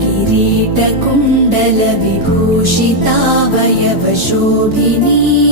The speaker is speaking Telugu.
किरीटकुण्डलविभूषितावयवशोभिनी